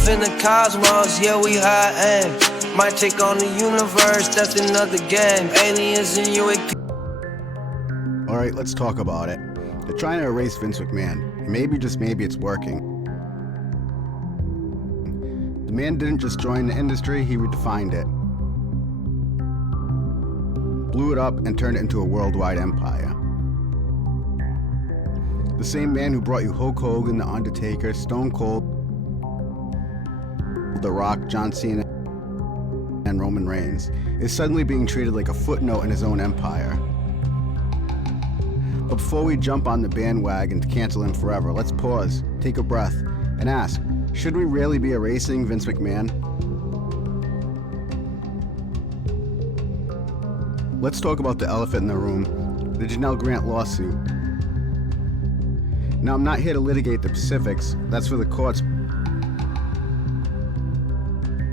life in the cosmos, yeah, we high aim. Might take on the universe, that's another game. Aliens in UAP. Alright, let's talk about it. They're trying to erase Vince McMahon, and maybe, just maybe, it's working. The man didn't just join the industry, he redefined it. Blew it up and turned it into a worldwide empire. The same man who brought you Hulk Hogan, The Undertaker, Stone Cold, The Rock, John Cena, and Roman Reigns is suddenly being treated like a footnote in his own empire. But before we jump on the bandwagon to cancel him forever, let's pause, take a breath, and ask, should we really be erasing Vince McMahon? Let's talk about the elephant in the room, the Janelle Grant lawsuit. Now, I'm not here to litigate the specifics, that's for the courts,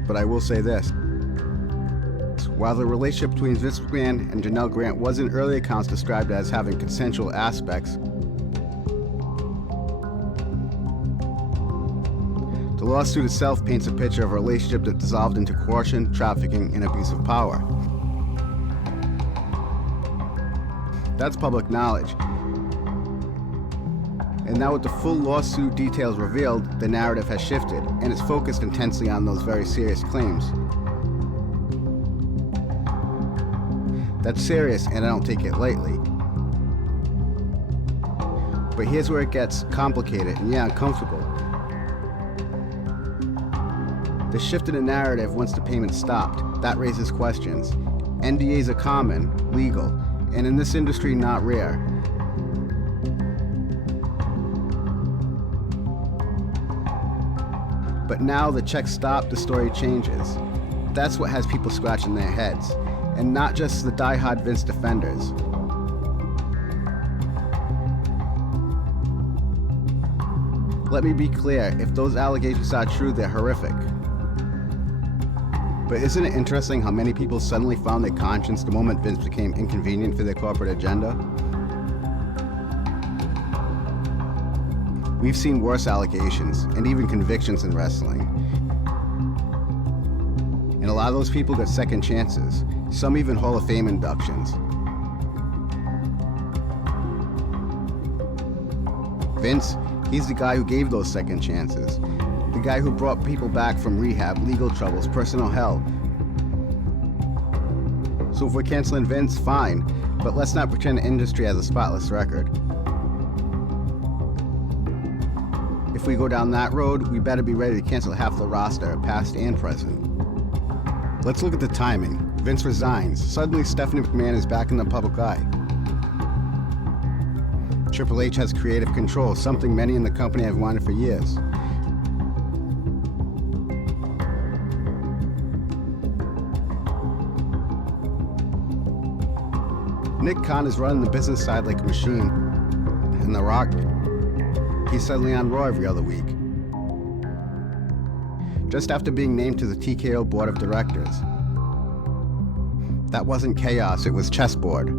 but I will say this. While the relationship between Vince McMahon and Janelle Grant was in early accounts described as having consensual aspects, the lawsuit itself paints a picture of a relationship that dissolved into coercion, trafficking, and abuse of power. That's public knowledge. And now with the full lawsuit details revealed, the narrative has shifted, and it's focused intensely on those very serious claims. That's serious, and I don't take it lightly. But here's where it gets complicated, and yeah, uncomfortable. The shift in the narrative once the payment stopped, that raises questions. NDAs are common, legal, and in this industry, not rare. But now the check stopped, the story changes. That's what has people scratching their heads, and not just the die-hard Vince defenders. Let me be clear, if those allegations are true, they're horrific. But isn't it interesting how many people suddenly found their conscience the moment Vince became inconvenient for their corporate agenda? We've seen worse allegations, and even convictions in wrestling. And a lot of those people got second chances, some even Hall of Fame inductions. Vince, he's the guy who gave those second chances. The guy who brought people back from rehab, legal troubles, personal hell. So if we're canceling Vince, fine, but let's not pretend the industry has a spotless record. If we go down that road, we better be ready to cancel half the roster, past and present. Let's look at the timing. Vince resigns. Suddenly, Stephanie McMahon is back in the public eye. Triple H has creative control, something many in the company have wanted for years. Nick Khan is running the business side like a machine. And The Rock, he's suddenly on Raw every other week. Just after being named to the TKO board of directors. That wasn't chaos, it was chessboard.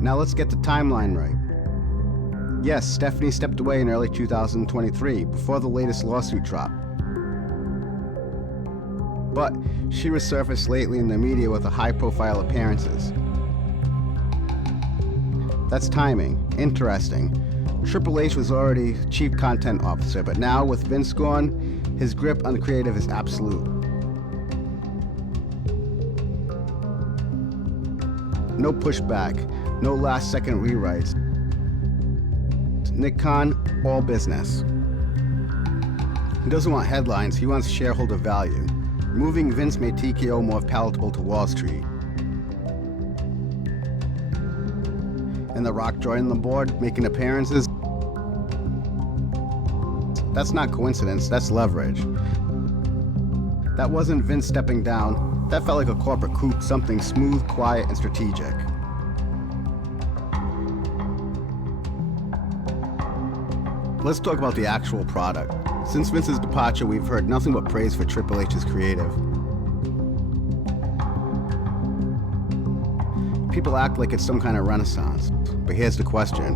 Now let's get the timeline right. Yes, Stephanie stepped away in early 2023, before the latest lawsuit dropped. But she resurfaced lately in the media with high-profile appearances. That's timing. Interesting. Triple H was already Chief Content Officer, but now with Vince gone, his grip on creative is absolute. No pushback, no last-second rewrites. Nick Khan, all business. He doesn't want headlines, he wants shareholder value. Removing Vince made TKO more palatable to Wall Street. And The Rock joining the board, making appearances. That's not coincidence, that's leverage. That wasn't Vince stepping down, that felt like a corporate coup, something smooth, quiet, and strategic. Let's talk about the actual product. Since Vince's departure, we've heard nothing but praise for Triple H's creative. People act like it's some kind of renaissance, but here's the question.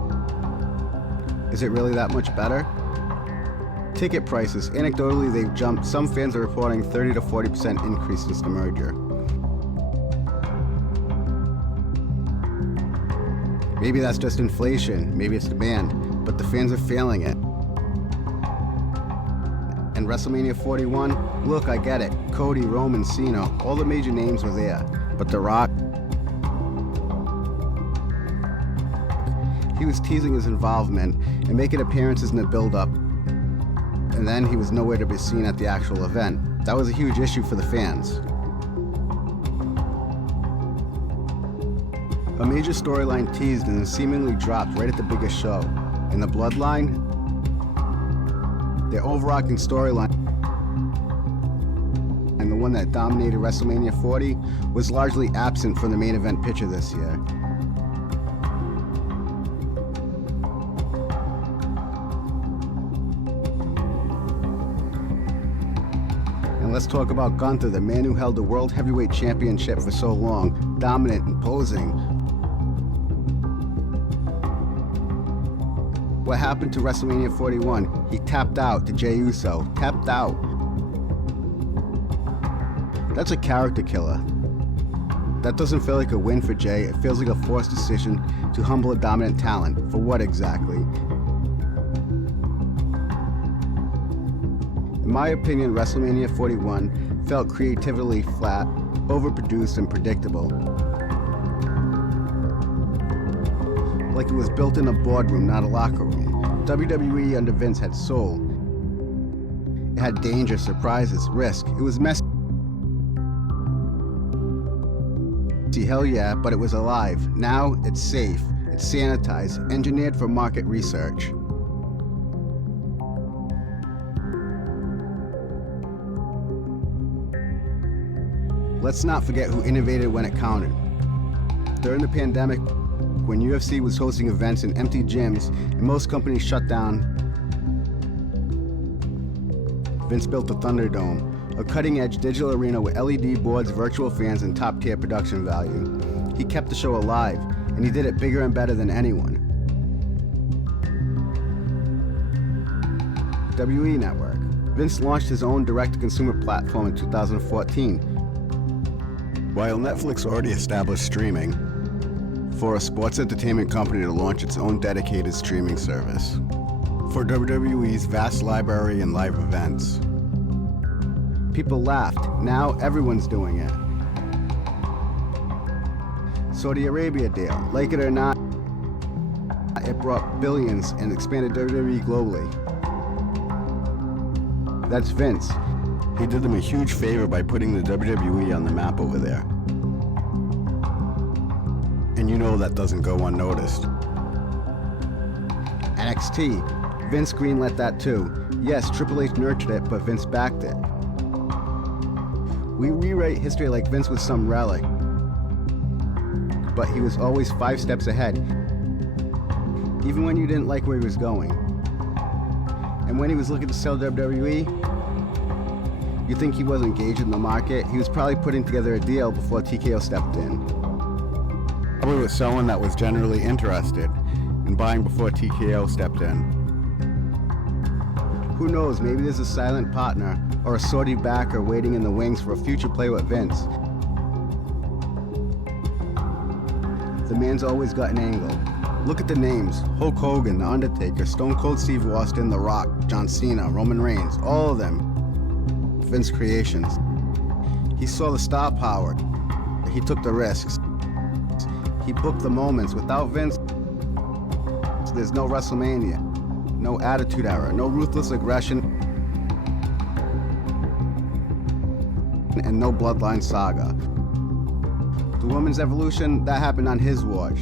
Is it really that much better? Ticket prices, anecdotally, they've jumped. Some fans are reporting 30 to 40% increase since the merger. Maybe that's just inflation, maybe it's demand, but the fans are feeling it. And WrestleMania 41, look, I get it. Cody, Roman, Cena, all the major names were there. But The Rock, he was teasing his involvement and making appearances in the build-up, and then he was nowhere to be seen at the actual event. That was a huge issue for the fans. A major storyline teased and then seemingly dropped right at the biggest show. In the Bloodline, their overarching storyline, and the one that dominated WrestleMania 40, was largely absent from the main event picture this year. And let's talk about Gunther, the man who held the World Heavyweight Championship for so long, dominant, imposing. What happened to WrestleMania 41? He tapped out to Jey Uso. Tapped out. That's a character killer. That doesn't feel like a win for Jey. It feels like a forced decision to humble a dominant talent. For what exactly? In my opinion, WrestleMania 41 felt creatively flat, overproduced, and predictable. Like it was built in a boardroom, not a locker room. WWE under Vince had soul. It had danger, surprises, risk. It was messy. Hell yeah, but it was alive. Now it's safe. It's sanitized, engineered for market research. Let's not forget who innovated when it counted. During the pandemic, when UFC was hosting events in empty gyms and most companies shut down, Vince built the Thunderdome, a cutting-edge digital arena with LED boards, virtual fans, and top-tier production value. He kept the show alive, and he did it bigger and better than anyone. WWE Network. Vince launched his own direct-to-consumer platform in 2014. While Netflix already established streaming, for a sports entertainment company to launch its own dedicated streaming service for WWE's vast library and live events. People laughed. Now everyone's doing it. Saudi Arabia deal. Like it or not, it brought billions and expanded WWE globally. That's Vince. He did them a huge favor by putting the WWE on the map over there. And you know that doesn't go unnoticed. NXT. Vince greenlit that too. Yes, Triple H nurtured it, but Vince backed it. We rewrite history like Vince was some relic, but he was always 5 steps ahead, even when you didn't like where he was going. And when he was looking to sell WWE, you think he wasn't engaged in the market? He was probably putting together a deal before TKO stepped in. Probably with someone that was generally interested in buying before TKO stepped in. Who knows, maybe there's a silent partner or a Saudi backer waiting in the wings for a future play with Vince. The man's always got an angle. Look at the names: Hulk Hogan, The Undertaker, Stone Cold Steve Austin, The Rock, John Cena, Roman Reigns, all of them Vince creations. He saw the star power. He took the risks. He booked the moments. Without Vince, there's no WrestleMania, no Attitude Era, no Ruthless Aggression, and no Bloodline Saga. The women's evolution, that happened on his watch.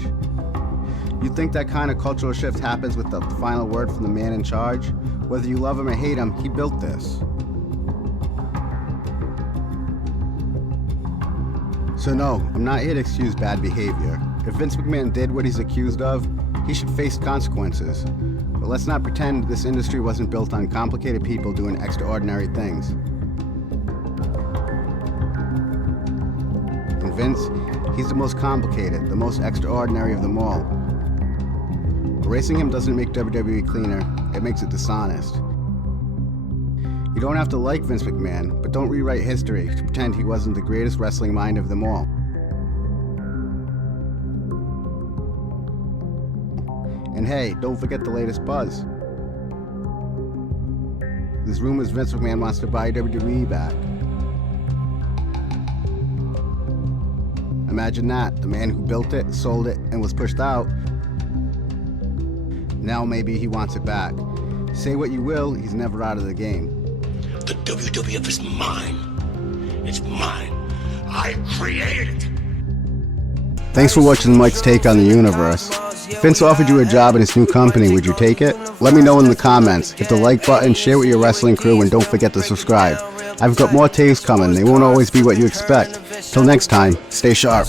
You think that kind of cultural shift happens with the final word from the man in charge? Whether you love him or hate him, he built this. So no, I'm not here to excuse bad behavior. If Vince McMahon did what he's accused of, he should face consequences. But let's not pretend this industry wasn't built on complicated people doing extraordinary things. And Vince, he's the most complicated, the most extraordinary of them all. Erasing him doesn't make WWE cleaner, it makes it dishonest. You don't have to like Vince McMahon, but don't rewrite history to pretend he wasn't the greatest wrestling mind of them all. And hey, don't forget the latest buzz. There's rumors Vince McMahon wants to buy WWE back. Imagine that, the man who built it, sold it, and was pushed out. Now maybe he wants it back. Say what you will, he's never out of the game. The WWF is mine. It's mine. I created it. Thanks for watching Mike's take on the universe. If Vince offered you a job in his new company, would you take it? Let me know in the comments. Hit the like button, share with your wrestling crew, and don't forget to subscribe. I've got more takes coming. They won't always be what you expect. Till next time, stay sharp.